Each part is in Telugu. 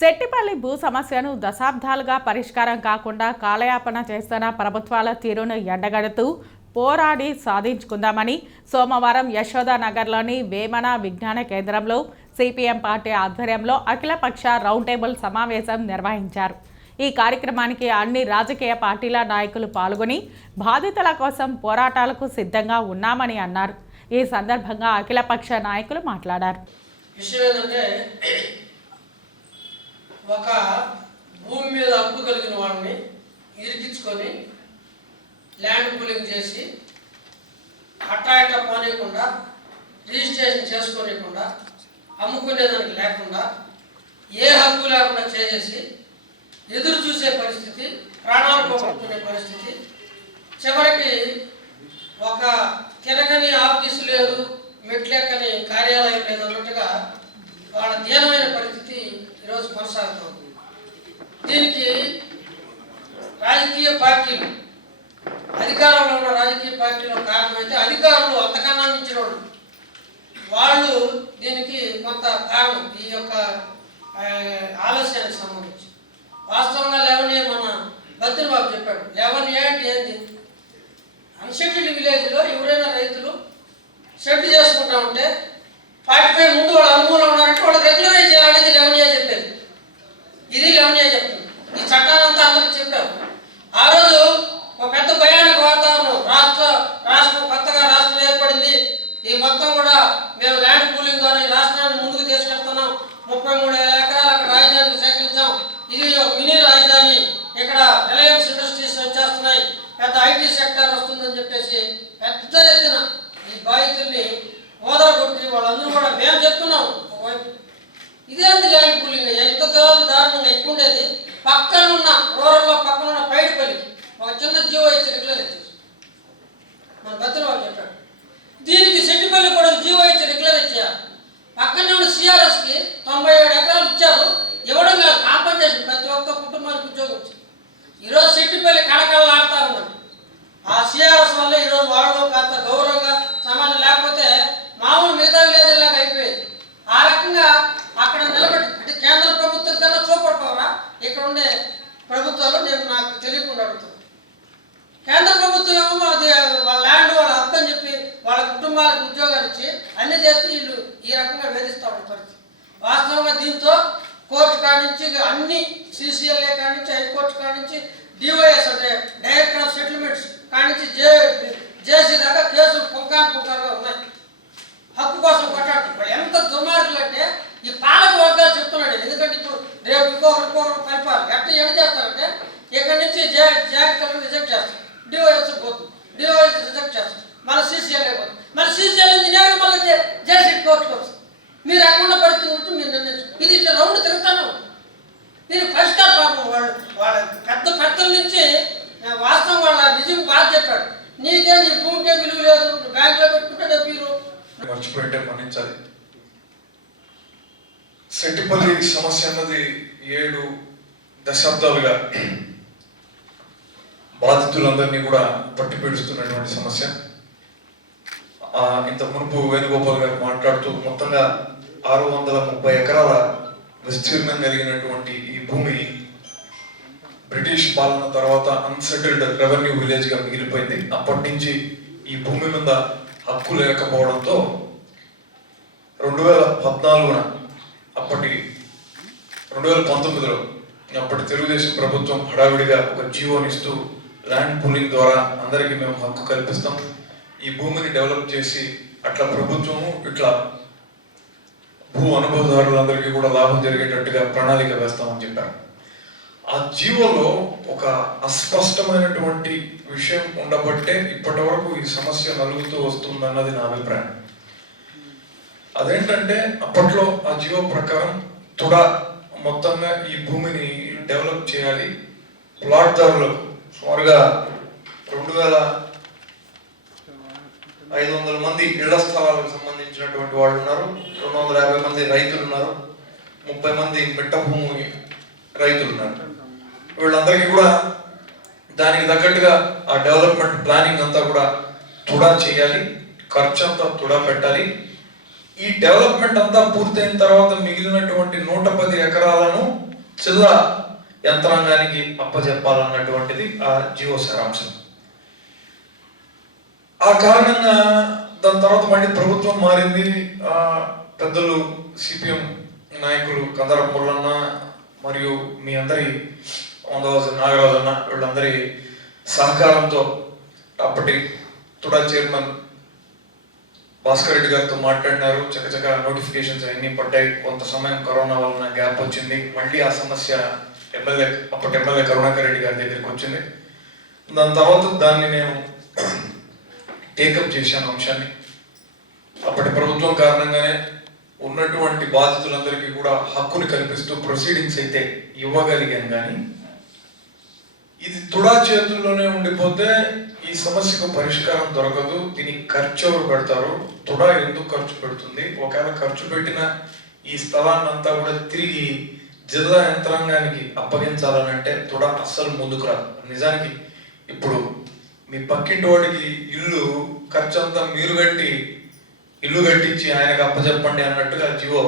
శెట్టిపల్లి భూ సమస్యను దశాబ్దాలుగా పరిష్కారం కాకుండా కాలయాపన చేస్తున్న ప్రభుత్వాల తీరును ఎండగడుతూ పోరాడి సాధించుకుందామని సోమవారం యశోదానగర్లోని వేమన విజ్ఞాన కేంద్రంలో సిపిఎం పార్టీ ఆధ్వర్యంలో అఖిలపక్ష రౌండ్ టేబుల్ సమావేశం నిర్వహించారు. ఈ కార్యక్రమానికి అన్ని రాజకీయ పార్టీల నాయకులు పాల్గొని బాధితుల కోసం పోరాటాలకు సిద్ధంగా ఉన్నామని అన్నారు. ఈ సందర్భంగా అఖిలపక్ష నాయకులు మాట్లాడారు. ఒక భూమి మీద హక్కు కలిగిన వాడిని ఇరికించుకొని ల్యాండ్ పూలింగ్ చేసి అట్టా ఇట్టా పోనీయకుండా రిజిస్ట్రేషన్ చేసుకోనియకుండా అమ్ముకునేదానికి లేకుండా ఏ హక్కు లేకుండా చేసేసి ఎదురు చూసే పరిస్థితి ప్రాణాలు పోగొట్టుకునే పరిస్థితి. చివరికి ఒక తిరగని ఆఫీసు లేదు మెట్లెక్క కార్యాలయం లేదు అన్నట్టుగా వాళ్ళ దీనమైన పరిస్థితి ఈరోజు కొనసాగుతుంది దీనికి రాజకీయ పార్టీలు అధికారంలో ఉన్న రాజకీయ పార్టీలో కారణమైతే అధికారులు అంతకన్నా మించిన వాళ్ళు వాళ్ళు దీనికి కొంత కారణం ఈ యొక్క ఆలస్యానికి సంబంధించి. వాస్తవంగా లెవెన్ ఏ మన బద్రిబాబు బాబు చెప్పాడు లెవెన్ ఏ అంటే ఏంది? అన్షెడ్యూల్డ్ విలేజ్లో ఎవరైనా రైతులు షెడ్ చేసుకుంటా ఉంటే ఫార్టీ ఫైవ్ ముందు వాళ్ళు అనుకూలంగా ఉన్నారంటే వాళ్ళు రెగ్యులరైజ్ చేయాలనేది లెవెన్ ఏ చెప్పేది. ఇది లెవెన్ ఏ చెప్తుంది ఈ చట్టాలంతా అందరికి చెప్పారు. ఆ రోజు ఒక పెద్ద భయానక వాతావరణం రాష్ట్ర రాష్ట్రం కొత్తగా రాష్ట్రం ఏర్పడింది. ఈ మొత్తం కూడా మేము ల్యాండ్ పూలింగ్ ద్వారా ఈ రాష్ట్రాన్ని ముందుకు తీసుకెళ్తున్నాం. ముప్పై మూడు వేల ఎకరాల రాజధానికి సేకరించాం. ఇది ఒక మినీ రాజధాని. ఇక్కడ రిలయన్స్ ఇండస్ట్రీస్ వచ్చేస్తున్నాయి. పెద్ద ఐటీ సెక్టర్ వస్తుందని చెప్పేసి పెద్ద ఎత్తున ఈ బాధితుల్ని ఓదరగొట్టి వాళ్ళందరూ కూడా మేము చెప్తున్నాం ఇదేంటి ల్యాండ్ పూలింగ్ అయ్యా ఇంత దారుణంగా ఎక్కువ ఉండేది. పక్కన ఉన్న రూరల్లో పక్క చిన్న జీవో ఇచ్చి రెగ్యులర్ ఇచ్చేసి మన బతిన వాళ్ళు చెప్పాడు. దీనికి సెట్టిపల్లి కూడా జీవో ఇచ్చి రెగ్యులర్ ఇచ్చారు పక్కనే ఉన్న సిఆర్ఎస్కి తొంభై ఏడు ఎకరాలు ఇచ్చారు. ఇవ్వడం కాదు కాంపన్సేషన్ ప్రతి ఒక్క కుటుంబానికి ఉద్యోగం వచ్చింది. ఈరోజు సెట్టిపల్లి కళకళలు ఆడుతూ ఉన్నాడు ఆ సిఆర్ఎస్ వల్ల ఈరోజు వాళ్ళు కాస్త గౌరవంగా సమాజం లేకపోతే మామూలు మిగతా విలేజ్లాగా అయిపోయేది. ఆ రకంగా అక్కడ నిలబెట్టి అంటే కేంద్ర ప్రభుత్వం కన్నా సూపర్ ఇక్కడ ఉండే ప్రభుత్వాలు నేను నాకు తెలియకుండా అడుగుతాను కేంద్ర ప్రభుత్వం ఏమో అది వాళ్ళ ల్యాండ్ వాళ్ళ హక్కు అని చెప్పి వాళ్ళ కుటుంబాలకు ఉద్యోగాలు ఇచ్చి అన్ని చేసి వీళ్ళు ఈ రకంగా వేధిస్తూ ఉన్న పరిస్థితి. వాస్తవంగా దీంతో కోర్టు కానించి అన్ని సిసిఎల్ఏ కానించి హైకోర్టు కానించి నుంచి డిఓఎస్ అంటే డైరెక్టర్ ఆఫ్ సెటిల్మెంట్స్ కానించి జే జేసీ దాకా కేసులు పుంకాను పుంకారుగా ఉన్నాయి. హక్కు కోసం కొట్టాడుతున్నారు ఎంత దుర్మార్గులు అంటే ఈ పాలక వర్గాలు చెప్తున్నాడు ఎందుకంటే ఇప్పుడు రేపు ఇంకొకరు ఇంకొకరు కలిపాలి ఎట్లా ఏం చేస్తారంటే ఇక్కడి నుంచి జాగ్రత్తలు రిజెక్ట్ చేస్తారు. డిఓఎస్ పోతుంది. డిఓఎస్ రిజెక్ట్ చేస్తుంది. మన సీసీఎల్ అయిపోతుంది మన సీసీఎల్ ఇంజనీర్ మళ్ళీ జేసీ కోర్టుకు వస్తుంది. మీరు అక్కడ పరిస్థితి గురించి మీరు నిర్ణయించు ఇది ఇట్లా రౌండ్ తిరుగుతాను. దీని పరిష్కార పాపం వాళ్ళు వాళ్ళ పెద్ద పెద్దల నుంచి వాస్తవం వాళ్ళ నిజం బాధ చెప్పాడు. నీకే నీ భూమికే విలువ లేదు. బ్యాంకులో పెట్టుకుంటే డబ్బులు మర్చిపోయింటే మన్నించాలి. సెట్టిపల్లి సమస్య అన్నది ఏడు దశాబ్దాలుగా బాధితులందరినీ కూడా పట్టి పీడిస్తున్నటువంటి సమస్య ఇంత మునుపు వేణుగోపాల్ గారు మాట్లాడుతూ మొత్తంగా ఆరు వందల ముప్పై ఎకరాల విస్తీర్ణం కలిగినటువంటి ఈ భూమి బ్రిటిష్ పాలన తర్వాత అన్సెటిల్డ్ రెవెన్యూ విలేజ్గా మిగిలిపోయింది. అప్పటి నుంచి ఈ భూమి మీద హక్కు లేకపోవడంతో రెండు వేల పద్నాలుగున అప్పటి రెండు వేల పంతొమ్మిదిలో అప్పటి తెలుగుదేశం ప్రభుత్వం హడావిడిగా ఒక జీవోనిస్తూ ల్యాండ్ పూలింగ్ ద్వారా అందరికీ మేము హక్కు కల్పిస్తాం. ఈ భూమిని డెవలప్ చేసి అట్లా ప్రభుత్వము ఇట్లా భూ అనుభవదారులందరికీ కూడా లాభం జరిగేటట్టుగా ప్రణాళిక వేస్తామని చెప్పారు. ఆ జీవోలో ఒక అస్పష్టమైనటువంటి విషయం ఉండబట్టే ఇప్పటి వరకు ఈ సమస్య నలుగుతూ వస్తుందన్నది నా అభిప్రాయం. అదేంటంటే అప్పట్లో ఆ జీవో ప్రకారం తుడా మొత్తంగా ఈ భూమిని డెవలప్ చేయాలి. ప్లాట్దారులకు సుమారుగా రెండు వేల ఐదు వందల మంది ఇళ్ళ స్థలాలకు సంబంధించినటువంటి వాళ్ళు ఉన్నారు. రెండు వందల యాభై మంది రైతులు ఉన్నారు ముప్పై మంది మిట్ట భూమి రైతులు ఉన్నారు వీళ్ళందరికీ కూడా దానికి తగ్గట్టుగా ఆ డెవలప్మెంట్ ప్లానింగ్ అంతా కూడా తుడా చేయాలి ఖర్చు అంతా తుడా పెట్టాలి. ఈ డెవలప్మెంట్ అంతా పూర్తయిన తర్వాత మిగిలినటువంటి నూట పది ఎకరాలను చిల్లా యంత్రాంగానికి అప్పచెప్పాలన్నటువంటిది ఆ జీవో సారాంశం. ఆ కారణంగా దాని తర్వాత మళ్ళీ ప్రభుత్వం మారింది. ఆ పెద్దలు సిపిఎం నాయకులు కందర పుల్లన్న మరియు మీ అందరి వందవలసిన నాగరాజు అన్న వీళ్ళందరి సహకారంతో అప్పటి తుడా చైర్మన్ భాస్కర్ రెడ్డి గారితో మాట్లాడినారు. చకచక నోటిఫికేషన్స్ అవన్నీ పడ్డాయి. కొంత సమయం కరోనా వలన గ్యాప్ వచ్చింది. మళ్ళీ ఆ సమస్య ఎమ్మెల్యే అప్పటి ఎమ్మెల్యే కరుణాకర్ రెడ్డి గారి దగ్గరికి వచ్చింది. దాని తర్వాత దాన్ని నేను టేకప్ చేశాను అంశాన్ని. అప్పటి ప్రభుత్వం కారణంగానే ఉన్నటువంటి బాధితులందరికీ కూడా హక్కుని కల్పిస్తూ ప్రొసీడింగ్స్ అయితే ఇవ్వగలిగాను కానీ ఇది తుడా చేతుల్లోనే ఉండిపోతే ఈ సమస్యకు పరిష్కారం దొరకదు. దీనికి ఖర్చు ఎవరు పెడతారు? తుడా ఎందుకు ఖర్చు పెడుతుంది? ఒకవేళ ఖర్చు పెట్టిన ఈ స్థలాన్ని అంతా కూడా తిరిగి జిల్లా యంత్రాంగానికి అప్పగించాలనంటే తుడా అస్సలు ముందుకు రాదు. నిజానికి ఇప్పుడు మీ పక్కింటి వాడికి ఇల్లు ఖర్చు అంతా మీరు కట్టి ఇల్లు కట్టించి ఆయనకు అప్పచెప్పండి అన్నట్టుగా జివో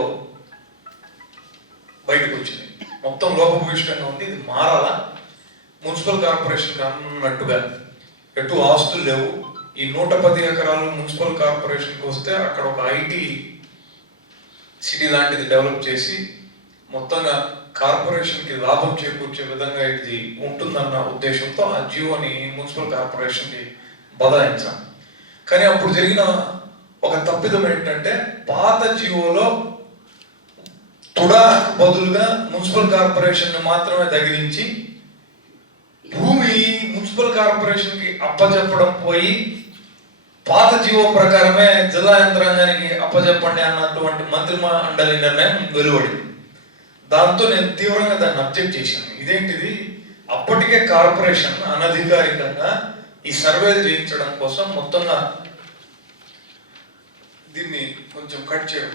బయటకు వచ్చింది మొత్తం లోపభూయిష్టంగా ఉంది. ఇది మారాలా? మున్సిపల్ కార్పొరేషన్ అన్నట్టుగా ఎటు ఆస్తులు లేవు. ఈ నూట పది ఎకరాలు మున్సిపల్ కార్పొరేషన్కి వస్తే అక్కడ ఒక ఐటీ సిటీ లాంటిది డెవలప్ చేసి మొత్తంగా కార్పొరేషన్కి లాభం చేకూర్చే విధంగా ఇది ఉంటుందన్న ఉద్దేశంతో ఆ జియోని మున్సిపల్ కార్పొరేషన్కి బదలాయించాం. కానీ అప్పుడు జరిగిన ఒక తప్పిదం ఏంటంటే పాత జియోలో తుడా బదులుగా మున్సిపల్ కార్పొరేషన్ మాత్రమే తగిలించి భూమి మున్సిపల్ కార్పొరేషన్కి అప్పచెప్పడం పోయి పాత జీవో ప్రకారమే జిల్లా యంత్రాంగానికి అప్పచెప్పండి అన్నటువంటి మంత్రి మండలి నిర్ణయం వెలువడింది. దాంతో నేను తీవ్రంగా దాన్ని అబ్జెక్ట్ చేశాను. ఇదేంటిది? అప్పటికే కార్పొరేషన్ అనధికారికంగా ఈ సర్వేలు చేయించడం కోసం మొత్తంగా దీన్ని కొంచెం కట్ చేయడం